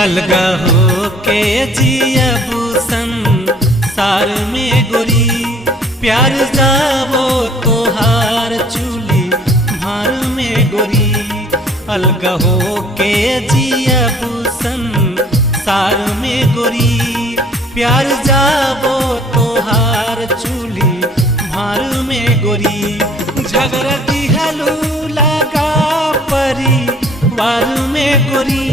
अलगा हो के जियबू संसार में गोरी, प्यार जाबो तोहार चूली भार में गोरी। अलगा हो के जियबू संसार में गोरी, प्यार जाबो तोहार चूली भार में गोरी। झगड़ा दिहलू लगा परिवार में गोरी,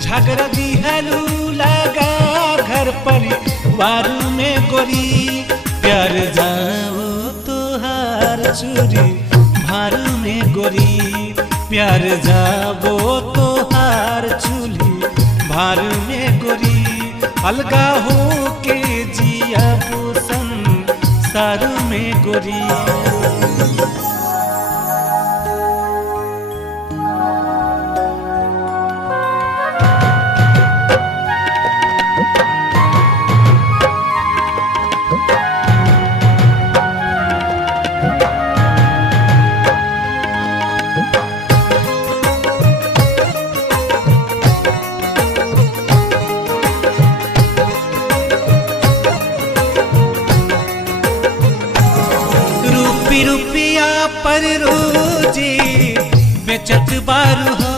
झगड़ा दिहलू लगा घर परिवार में गोरी। प्यार जाओ तोहार चूरी भार में गोरी, प्यार जाबो तोहार चूली भार में गोरी। अलगा हो के जियबू संसार में गोरी। रुपया पर रोजी बेचत बारू हो,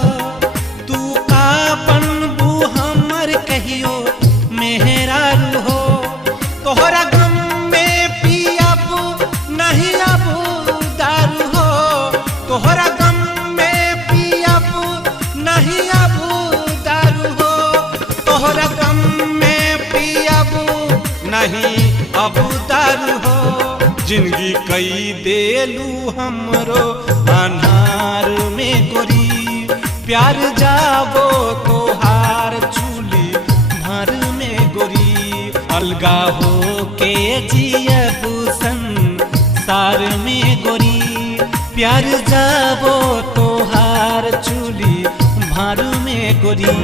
तू का बनबू हमर कहियो मेहरारू हो। तोहरा गम में पियाबू नहीं अबू दारू हो, तोहरा गम में पियाबू नहीं अबू दारू हो, तोहरा गम में पियाबू नहीं अबू दारू हो। जिंदगी कई देलू हमरो अनार में गोरी, प्यार जाबो तोहार चूली भार में गोरी। अलगा हो के जियबू संसार में गोरी, प्यार जाबो तोहार चूली भार में गोरी।